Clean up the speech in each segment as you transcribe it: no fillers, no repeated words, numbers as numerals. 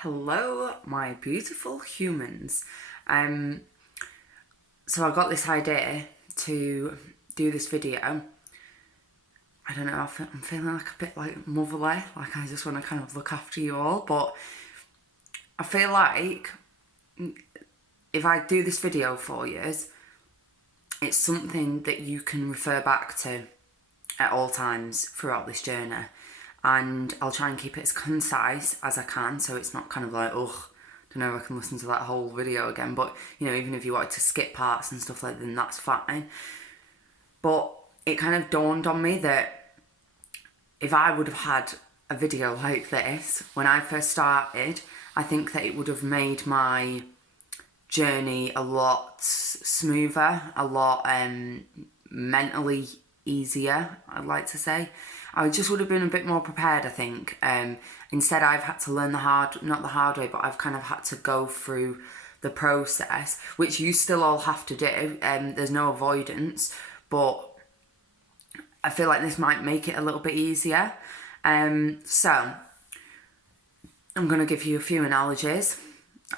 Hello, my beautiful humans. So I got this idea to do this video. I don't know, I'm feeling like a bit like motherly, like I just want to kind of look after you all, but I feel like if I do this video for you, it's something that you can refer back to at all times throughout this journey. And I'll try and keep it as concise as I can, so it's not kind of like, ugh, don't know if I can listen to that whole video again. But, you know, even if you wanted to skip parts and stuff like that, then that's fine. But it kind of dawned on me that if I would have had a video like this when I first started, I think that it would have made my journey a lot smoother, a lot mentally easier, I'd like to say. I just would have been a bit more prepared, I think. Instead, I've had to learn not the hard way, but I've kind of had to go through the process, which you still all have to do. There's no avoidance, but I feel like this might make it a little bit easier. So, I'm going to give you a few analogies,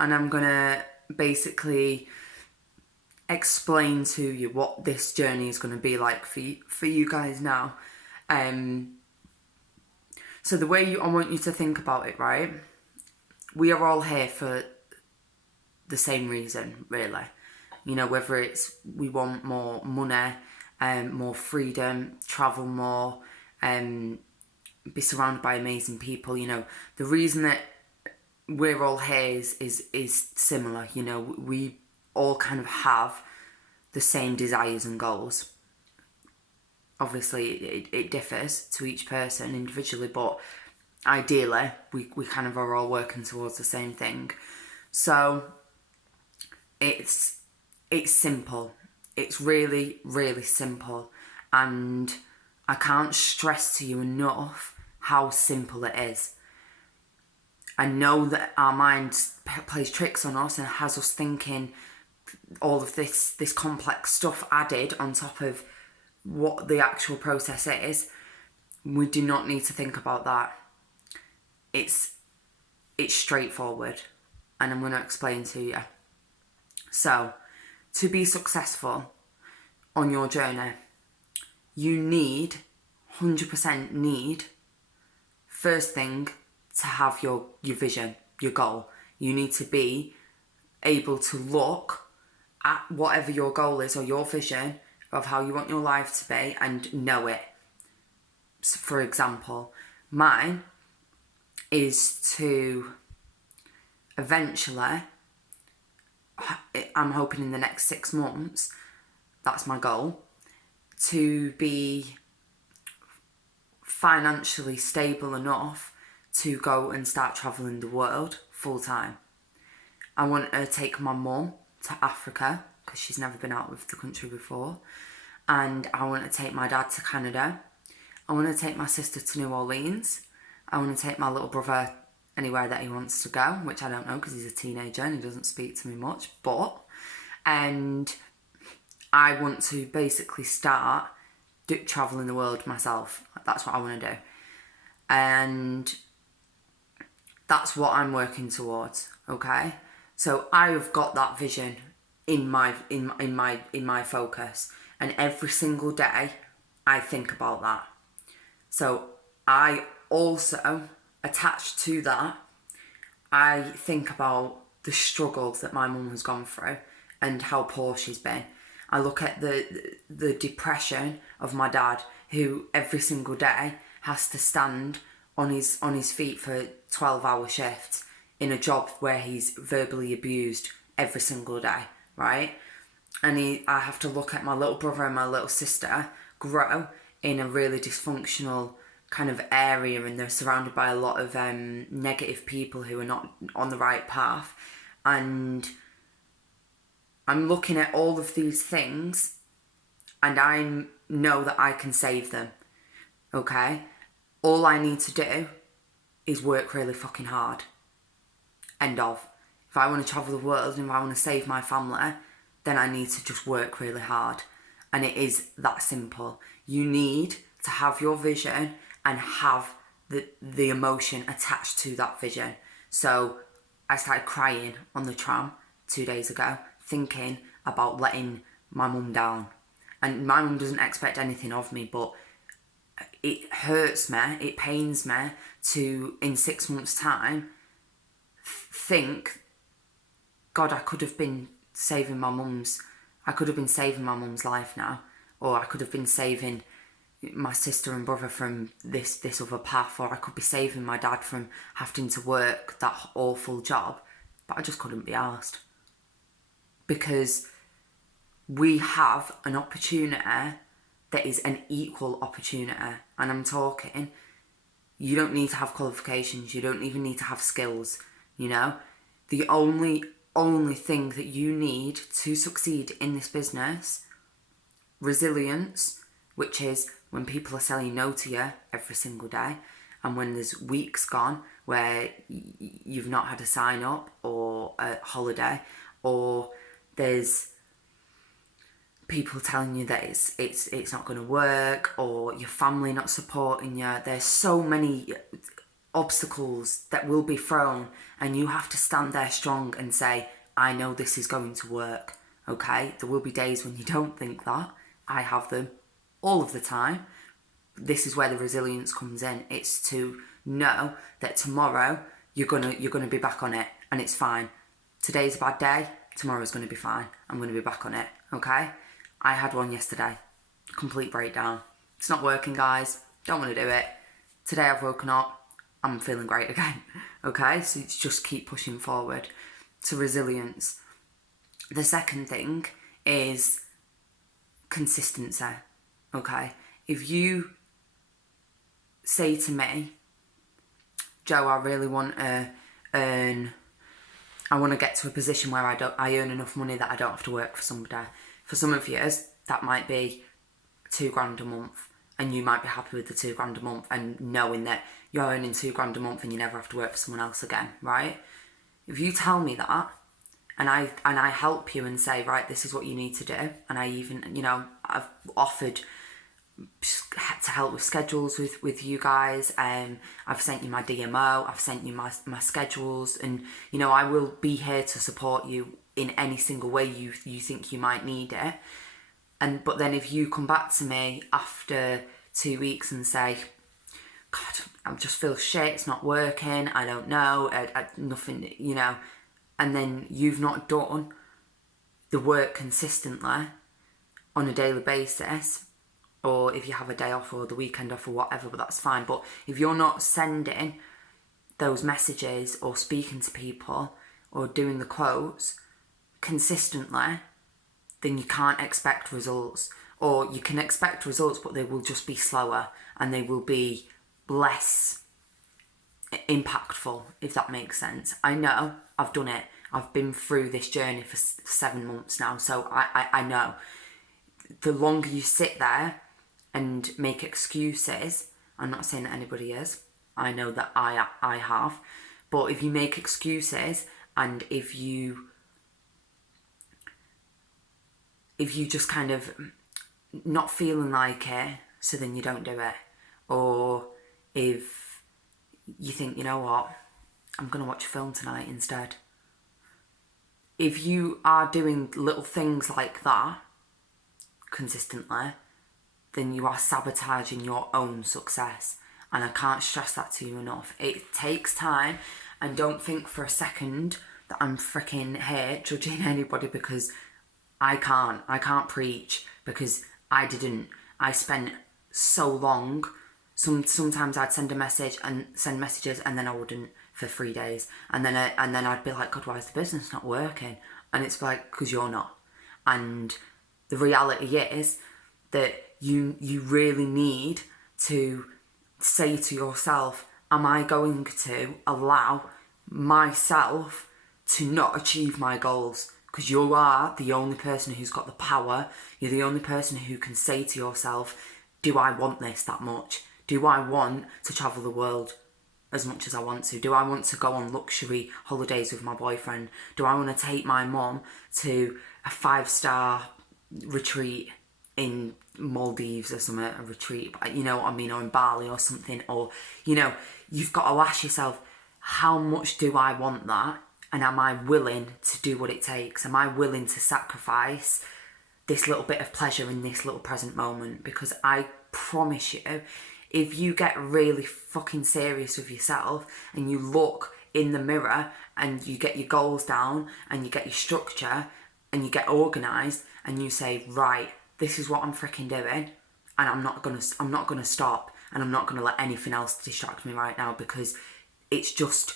and I'm going to basically explain to you what this journey is going to be like for you guys now. So the way I want you to think about it, right? We are all here for the same reason, really. You know, whether it's we want more money, more freedom, travel more, be surrounded by amazing people. You know, the reason that we're all here is similar. You know, we all kind of have the same desires and goals. Obviously, it differs to each person individually, but ideally, we kind of are all working towards the same thing. So, it's simple. It's really, really simple. And I can't stress to you enough how simple it is. I know that our mind plays tricks on us and has us thinking all of this complex stuff added on top of what the actual process is. We do not need to think about that. It's straightforward, and I'm going to explain to you. So, to be successful on your journey, you 100% need, first thing, to have your vision, your goal. You need to be able to look at whatever your goal is or your vision of how you want your life to be and know it. So for example, mine is to eventually, I'm hoping in the next 6 months, that's my goal, to be financially stable enough to go and start travelling the world full time. I want to take my mum to Africa because she's never been out of the country before, and I want to take my dad to Canada. I want to take my sister to New Orleans. I want to take my little brother anywhere that he wants to go, which I don't know because he's a teenager and he doesn't speak to me much, and I want to basically start travelling the world myself. That's what I want to do, and that's what I'm working towards. Okay, so I've got that vision in my focus, and every single day I think about that. So I also, attached to that, I think about the struggles that my mum has gone through and how poor she's been. I look at the depression of my dad, who every single day has to stand on his feet for 12-hour shifts in a job where he's verbally abused every single day, right? And I have to look at my little brother and my little sister grow in a really dysfunctional kind of area, and they're surrounded by a lot of negative people who are not on the right path. And I'm looking at all of these things, and I know that I can save them, okay? All I need to do is work really fucking hard. End of. If I want to travel the world and if I want to save my family, then I need to just work really hard. And it is that simple. You need to have your vision and have the emotion attached to that vision. So I started crying on the tram 2 days ago, thinking about letting my mum down. And my mum doesn't expect anything of me, but it hurts me, it pains me to, in 6 months' time, think, God, I could have been saving my mum's life now, or I could have been saving my sister and brother from this other path, or I could be saving my dad from having to work that awful job, but I just couldn't be asked. Because we have an opportunity that is an equal opportunity, and I'm talking, you don't need to have qualifications, you don't even need to have skills, you know? The only thing that you need to succeed in this business, resilience, which is when people are saying no to you every single day, and when there's weeks gone where you've not had a sign up or a holiday, or there's people telling you that it's not going to work, or your family not supporting you. There's so many obstacles that will be thrown, and you have to stand there strong and say, I know this is going to work. Okay, there will be days when you don't think that. I have them all of the time. This is where the resilience comes in. It's to know that tomorrow you're gonna be back on it, and it's fine. Today's a bad day, tomorrow's gonna be fine. I'm gonna be back on it, okay? I had one yesterday. Complete breakdown. It's not working, guys. Don't want to do it. Today I've woken up. I'm feeling great again. Okay? So it's just keep pushing forward to resilience. The second thing is consistency. Okay? If you say to me, Joe, I really want to I want to get to a position where I earn enough money that I don't have to work for somebody. For some of you, that might be £2,000 a month, and you might be happy with the £2,000 a month and knowing that you're earning £2,000 a month and you never have to work for someone else again, right? If you tell me that, and I help you and say, right, this is what you need to do, and I even, I've offered to help with schedules with you guys, I've sent you my DMO, I've sent you my schedules, and I will be here to support you in any single way you think you might need it. But then if you come back to me after 2 weeks and say, God, I just feel shit, it's not working, I don't know, nothing, and then you've not done the work consistently on a daily basis, or if you have a day off or the weekend off or whatever, but that's fine. But if you're not sending those messages or speaking to people or doing the quotes consistently, then you can't expect results. Or you can expect results, but they will just be slower and they will be less impactful, if that makes sense. I know, I've done it. I've been through this journey for 7 months now, so I know. The longer you sit there and make excuses, I'm not saying that anybody is, I know that I have, but if you make excuses and if you just kind of not feeling like it, so then you don't do it, or if you think, you know what, I'm going to watch a film tonight instead. If you are doing little things like that consistently, then you are sabotaging your own success. And I can't stress that to you enough. It takes time, and don't think for a second that I'm freaking here judging anybody, because I can't preach, because I didn't. I spent so long. Sometimes I'd send messages and then I wouldn't for 3 days, and then I'd be like, God, why is the business not working? And it's like, because you're not. And the reality is that you really need to say to yourself, am I going to allow myself to not achieve my goals? Because you are the only person who's got the power. You're the only person who can say to yourself, do I want this that much? Do I want to travel the world as much as I want to? Do I want to go on luxury holidays with my boyfriend? Do I want to take my mum to a 5-star retreat in Maldives or something, a retreat, you know what I mean, or in Bali or something? Or, you've got to ask yourself, how much do I want that? And am I willing to do what it takes? Am I willing to sacrifice this little bit of pleasure in this little present moment? Because I promise you, if you get really fucking serious with yourself and you look in the mirror and you get your goals down and you get your structure and you get organised and you say, right, this is what I'm freaking doing, and I'm not gonna stop, and I'm not gonna let anything else distract me right now, because it's just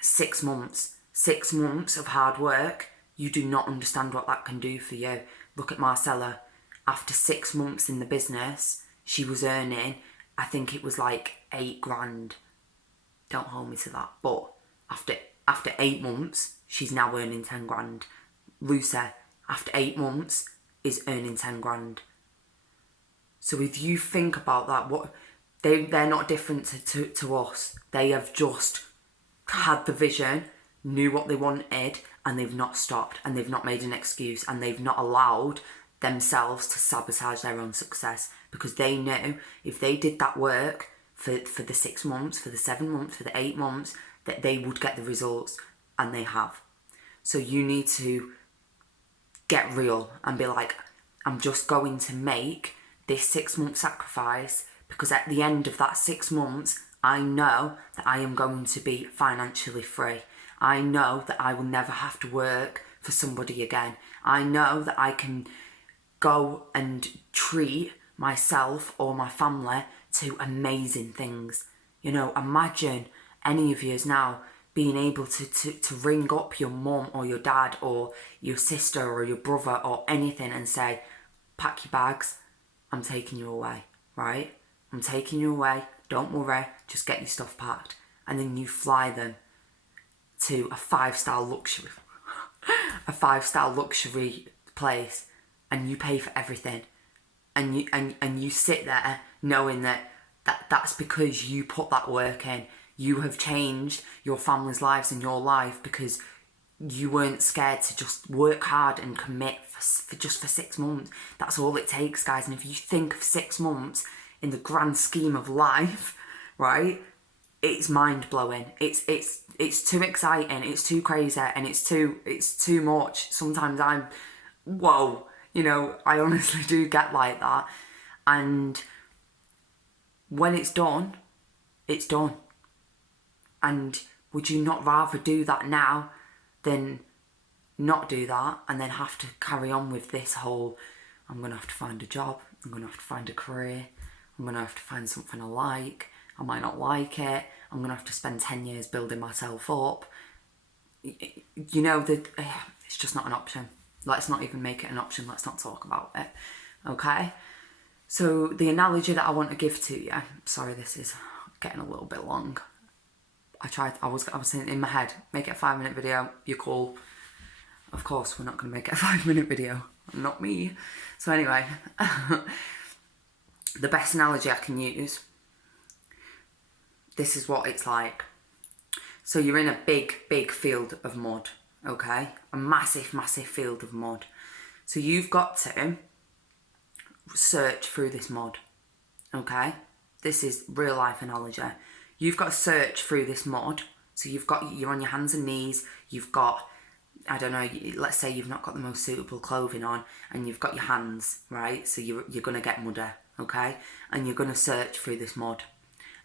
6 months. 6 months of hard work. You do not understand what that can do for you. Look at Marcella. After 6 months in the business, she was earning, I think it was like 8 grand. Don't hold me to that. But after 8 months, she's now earning 10 grand. Lucy, after 8 months, is earning 10 grand. So if you think about that, what they're not different to us. They have just had the vision, knew what they wanted, and they've not stopped, and they've not made an excuse, and they've not allowed themselves to sabotage their own success, because they know if they did that work for the 6 months, for the 7 months, for the 8 months, that they would get the results, and they have. So you need to get real and be like, I'm just going to make this 6 month sacrifice, because at the end of that 6 months, I know that I am going to be financially free. I know that I will never have to work for somebody again. I know that I can go and treat myself or my family to amazing things. You know, imagine any of yous now being able to ring up your mum or your dad or your sister or your brother or anything and say, pack your bags, I'm taking you away, right? I'm taking you away, don't worry, just get your stuff packed. And then you fly them to a 5-star luxury, a 5-star luxury place, and you pay for everything. And you sit there knowing that's because you put that work in. You have changed your family's lives and your life because you weren't scared to just work hard and commit for 6 months. That's all it takes, guys. And if you think of 6 months in the grand scheme of life, right, it's mind-blowing. It's too exciting, it's too crazy, and it's too much. Sometimes I'm, whoa, you know, I honestly do get like that. And when it's done, it's done. And would you not rather do that now than not do that and then have to carry on with this whole, I'm going to have to find a job, I'm going to have to find a career, I'm going to have to find something I like, I might not like it, I'm going to have to spend 10 years building myself up. You know, it's just not an option. Let's not even make it an option. Let's not talk about it. Okay? So the analogy that I want to give to you, sorry, this is getting a little bit long. I was saying in my head, make it a 5-minute video, you're cool. Of course, we're not going to make it a 5-minute video. Not me. So anyway, the best analogy I can use, this is what it's like. So you're in a big field of mud, okay? A massive field of mud. So you've got to search through this mud, okay? This is real life analogy. You've got to search through this mud. So you're on your hands and knees, you've got, I don't know, let's say you've not got the most suitable clothing on and you've got your hands, right? So you're going to get muddy, okay? And you're going to search through this mud.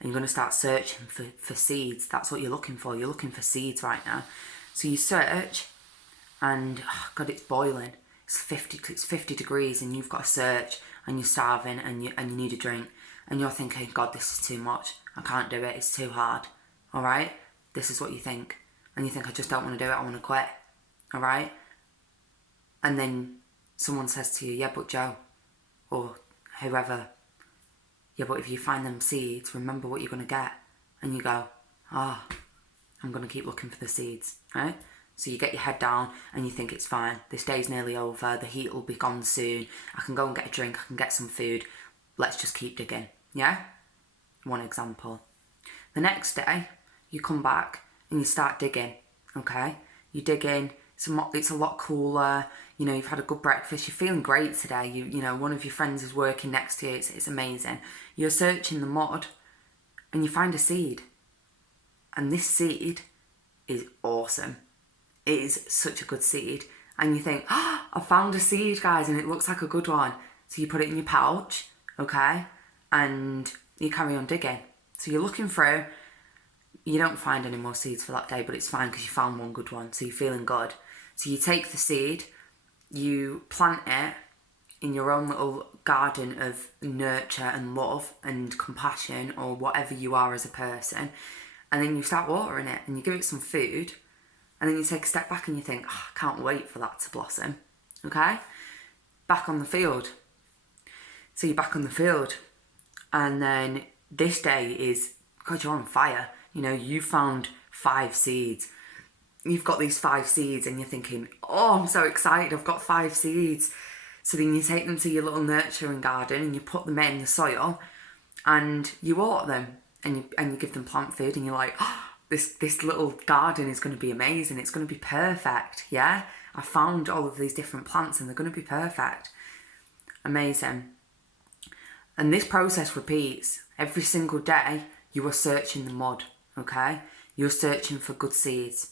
And you're going to start searching for seeds. That's what you're looking for. You're looking for seeds right now. So you search and, oh God, it's boiling. It's 50 degrees and you've got to search and you're starving and you need a drink. And you're thinking, God, this is too much. I can't do it. It's too hard. All right? This is what you think. And you think, I just don't want to do it. I want to quit. All right? And then someone says to you, yeah, but Joe, or whoever, yeah, but if you find them seeds, remember what you're going to get. And you go, I'm going to keep looking for the seeds, right? So you get your head down and you think it's fine. This day's nearly over. The heat will be gone soon. I can go and get a drink. I can get some food. Let's just keep digging, yeah? One example. The next day, you come back and you start digging, okay? You dig in. It's a lot cooler. You know, you've had a good breakfast. You're feeling great today. You know, one of your friends is working next to you. It's amazing. You're searching the mud and you find a seed. And this seed is awesome. it is such a good seed. And you think, oh, I found a seed, guys, and it looks like a good one. So you put it in your pouch, okay? And you carry on digging. So you're looking through, you don't find any more seeds for that day, but it's fine because you found one good one, so you're feeling good. So you take the seed, you plant it in your own little garden of nurture and love and compassion, or whatever you are as a person, and then you start watering it and you give it some food, and then you take a step back and you think, oh, I can't wait for that to blossom, okay? Back on the field. So you're back on the field, and then this day is, God, you're on fire. You know, you found 5 seeds. You've got these 5 seeds and you're thinking, oh, I'm so excited, I've got 5 seeds. So then you take them to your little nurturing garden and you put them in the soil and you water them and you give them plant food, and you're like, oh, this little garden is going to be amazing. It's going to be perfect, yeah? I found all of these different plants and they're going to be perfect. Amazing. And this process repeats every single day. You are searching the mud, okay? You're searching for good seeds.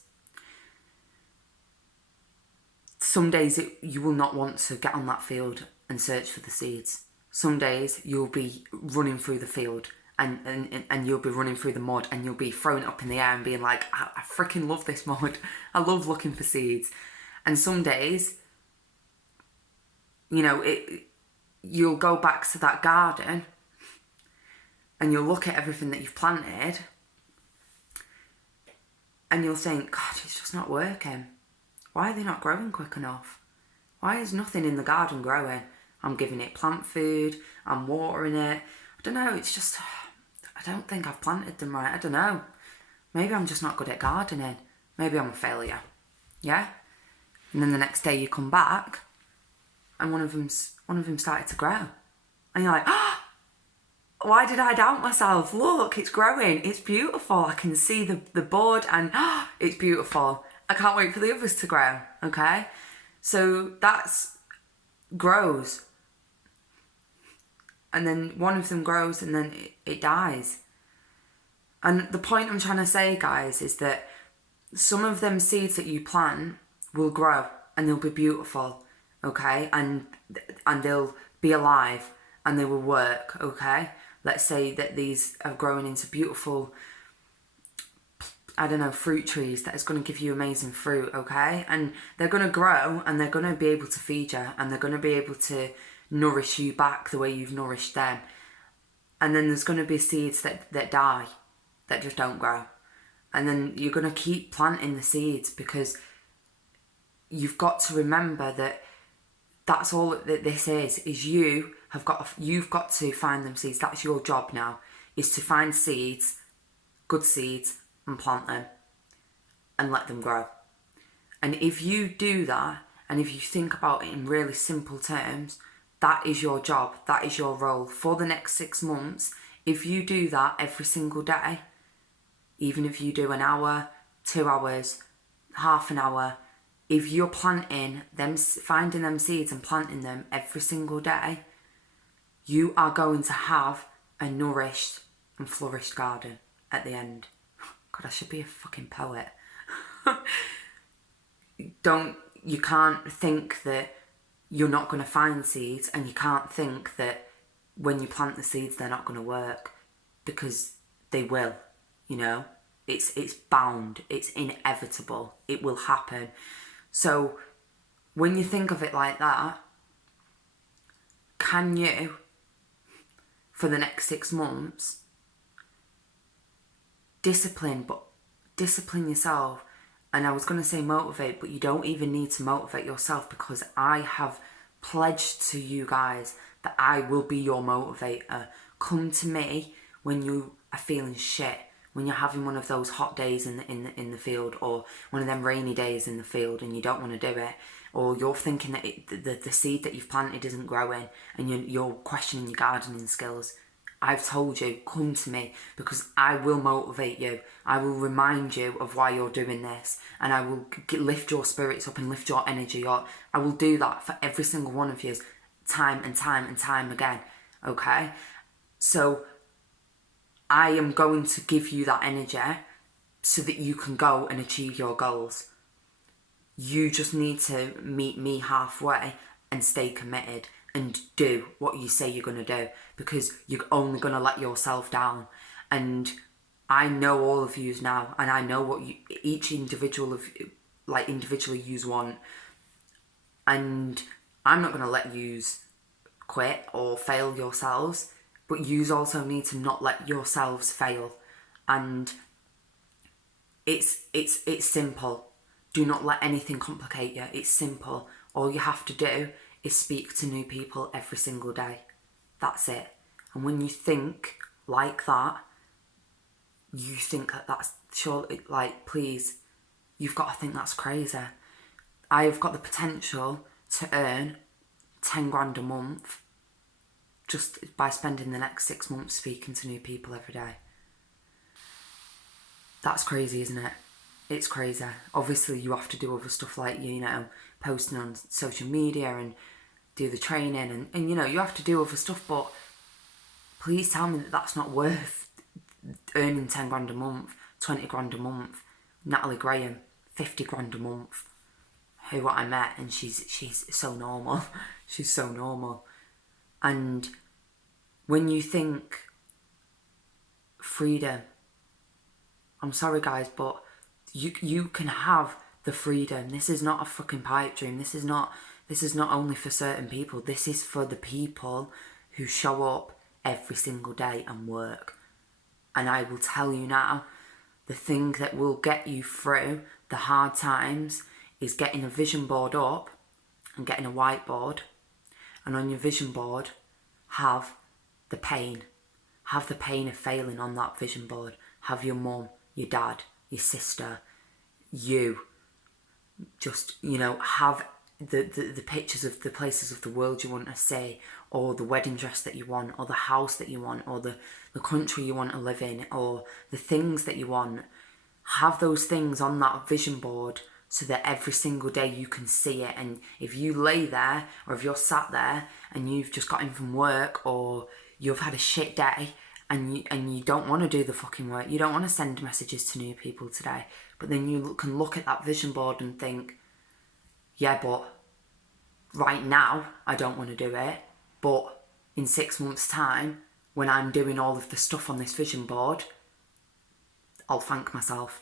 Some days you will not want to get on that field and search for the seeds. Some days you'll be running through the field and you'll be running through the mud and you'll be throwing it up in the air and being like, I freaking love this mud. I love looking for seeds. And some days, you know, you'll go back to that garden and you'll look at everything that you've planted and you'll think, God, it's just not working. Why are they not growing quick enough? Why is nothing in the garden growing? I'm giving it plant food, I'm watering it. I don't know, it's just, I don't think I've planted them right. I don't know. Maybe I'm just not good at gardening. Maybe I'm a failure. Yeah? And then the next day you come back and one of them started to grow. And you're like, oh, why did I doubt myself? Look, it's growing. It's beautiful. I can see the bud and it's beautiful. I can't wait for the others to grow, okay? So that's grows. And then one of them grows and then it dies. And the point I'm trying to say, guys, is that some of them seeds that you plant will grow and they'll be beautiful, okay? And they'll be alive and they will work, okay? Let's say that these are growing into beautiful, I don't know, fruit trees that is going to give you amazing fruit, okay? And they're going to grow and they're going to be able to feed you and they're going to be able to nourish you back the way you've nourished them. And then there's going to be seeds that die, that just don't grow. And then you're going to keep planting the seeds because you've got to remember that that's all that this is you've got to find them seeds. That's your job now, is to find seeds, good seeds, and plant them and let them grow. And if you do that, and if you think about it in really simple terms, that is your job, that is your role for the next 6 months. If you do that every single day, even if you do an hour, 2 hours, half an hour, if you're planting them, finding them seeds and planting them every single day, you are going to have a nourished and flourished garden at the end. God, I should be a fucking poet. You can't think that you're not going to find seeds, and you can't think that when you plant the seeds they're not going to work, because they will, you know. It's bound, it's inevitable, it will happen. So when you think of it like that, can you, for the next 6 months, discipline yourself? And I was going to say motivate, but you don't even need to motivate yourself, because I have pledged to you guys that I will be your motivator. Come to me when you are feeling shit, when you're having one of those hot days in the field, or one of them rainy days in the field and you don't want to do it, or you're thinking that the seed that you've planted isn't growing and you're questioning your gardening skills. I've told you, come to me, because I will motivate you. I will remind you of why you're doing this, and I will lift your spirits up and lift your energy up. I will do that for every single one of you, time and time and time again, okay? So I am going to give you that energy so that you can go and achieve your goals. You just need to meet me halfway and stay committed and do what you say you're going to do, because you're only going to let yourself down. And I know all of yous now, and I know what each individual of, like, individually yous want, and I'm not going to let yous quit or fail yourselves, but yous also need to not let yourselves fail. And it's simple. Do not let anything complicate you. It's simple. All you have to do is speak to new people every single day. That's it. And when you think like that, you think that that's surely, like, please, you've got to think that's crazy. I have got the potential to earn 10 grand a month just by spending the next 6 months speaking to new people every day. That's crazy, isn't it? It's crazy. Obviously, you have to do other stuff like, you know, posting on social media and do the training and you know, you have to do other stuff, but please tell me that that's not worth earning 10 grand a month, 20 grand a month. Natalie Graham, 50 grand a month, who I met, and she's so normal. She's so normal. And when you think freedom, I'm sorry guys, but you can have the freedom. This is not a fucking pipe dream. This is not only for certain people. This is for the people who show up every single day and work. And I will tell you now, the thing that will get you through the hard times is getting a vision board up and getting a whiteboard. And on your vision board, have the pain. Have the pain of failing on that vision board. Have your mum, your dad, your sister, you. Just, you know, have the pictures of the places of the world you want to see, or the wedding dress that you want, or the house that you want, or the country you want to live in, or the things that you want. Have those things on that vision board so that every single day you can see it. And if you lay there, or if you're sat there and you've just got in from work, or you've had a shit day and you don't want to do the fucking work, you don't want to send messages to new people today, but then you can look at that vision board and think, yeah, but right now I don't want to do it, but in 6 months' time, when I'm doing all of the stuff on this vision board, I'll thank myself.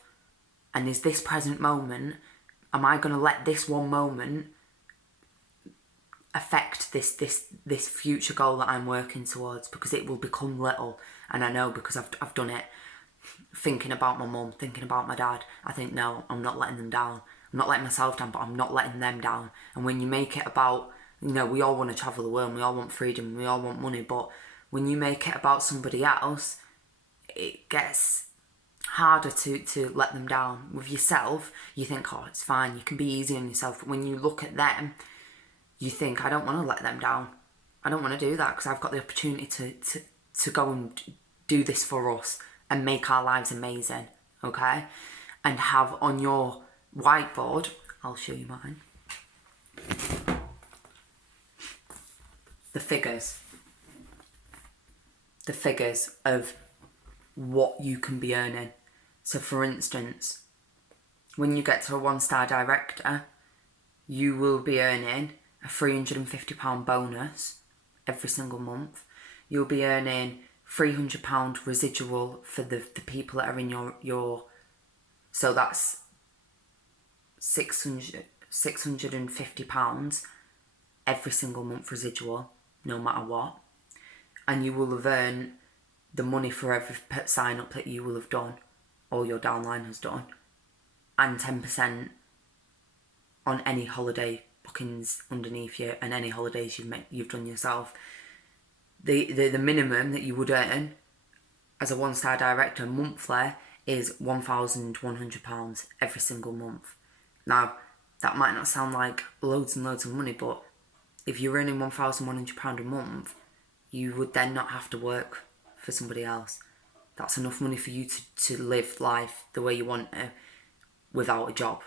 And is this present moment, am I going to let this one moment affect this future goal that I'm working towards? Because it will become little, and I know, because I've done it. Thinking about my mum, thinking about my dad, I think, no, I'm not letting them down. I'm not letting myself down, but I'm not letting them down. And when you make it about, you know, we all want to travel the world, we all want freedom, we all want money, but when you make it about somebody else, it gets harder to let them down. With yourself, you think, oh, it's fine, you can be easy on yourself. But when you look at them, you think, I don't want to let them down. I don't want to do that, because I've got the opportunity to go and do this for us and make our lives amazing, okay? And have on your whiteboard, I'll show you mine, the figures of what you can be earning. So for instance, when you get to a 1-star director, you will be earning a £350 bonus every single month. You'll be earning £300 residual for the people that are in your so that's £650 every single month residual, no matter what. And you will have earned the money for every sign up that you will have done, or your downline has done, and 10% on any holiday bookings underneath you and any holidays you've done yourself. The minimum that you would earn as a 1-star director monthly is £1,100 every single month. Now, that might not sound like loads and loads of money, but if you're earning £1,100 a month, you would then not have to work for somebody else. That's enough money for you to live life the way you want to without a job.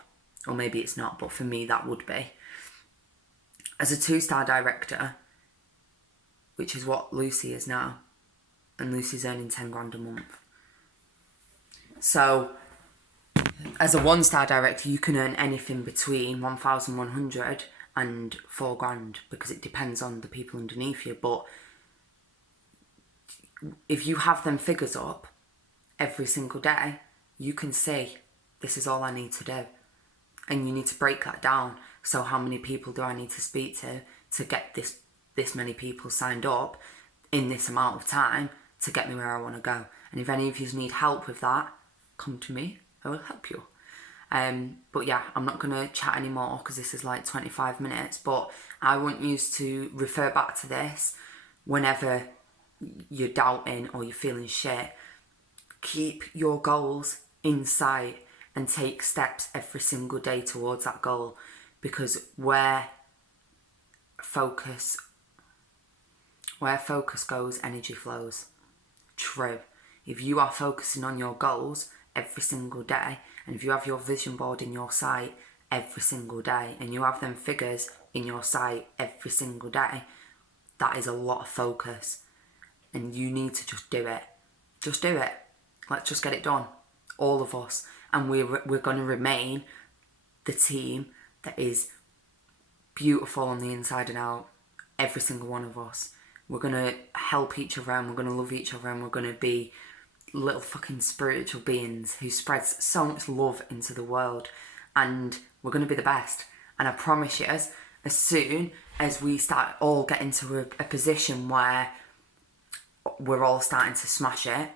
Or maybe it's not, but for me that would be. As a 2-star director, which is what Lucy is now, and Lucy's earning 10 grand a month. So as a 1-star director, you can earn anything between 1,100 and 4 grand, because it depends on the people underneath you. But if you have them figures up every single day, you can see, this is all I need to do. And you need to break that down. So how many people do I need to speak to get this many people signed up in this amount of time to get me where I want to go? And if any of you need help with that, come to me, I will help you. But yeah, I'm not going to chat anymore because this is like 25 minutes, but I want you to refer back to this whenever you're doubting or you're feeling shit. Keep your goals in sight and take steps every single day towards that goal, because where focus goes, energy flows. True. If you are focusing on your goals every single day, and if you have your vision board in your sight every single day, and you have them figures in your sight every single day, that is a lot of focus. And you need to just do it. Just do it. Let's just get it done. All of us. And we're going to remain the team that is beautiful on the inside and out. Every single one of us. We're going to help each other, and we're going to love each other, and we're going to be little fucking spiritual beings who spreads so much love into the world. And we're going to be the best. And I promise you, as soon as we start all getting to a position where we're all starting to smash it,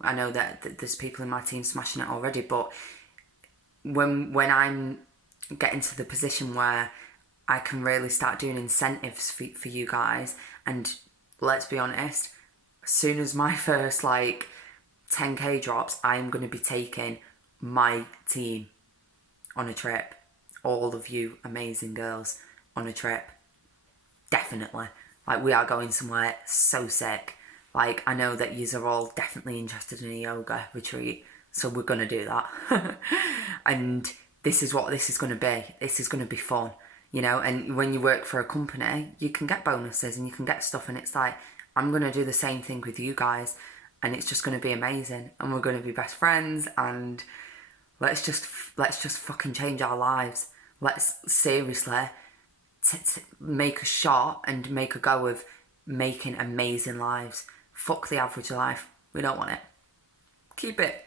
I know that there's people in my team smashing it already, but when I'm getting to the position where I can really start doing incentives for you guys, and let's be honest, as soon as my first 10k drops, I'm going to be taking my team on a trip. All of you amazing girls on a trip. Definitely. We are going somewhere so sick. I know that yous are all definitely interested in a yoga retreat, so we're going to do that. And this is what this is going to be. This is going to be fun, and when you work for a company, you can get bonuses and you can get stuff, and it's I'm going to do the same thing with you guys, and it's just going to be amazing, and we're going to be best friends, and let's just fucking change our lives. Let's seriously make a shot and make a go of making amazing lives. Fuck the average life. We don't want it. Keep it.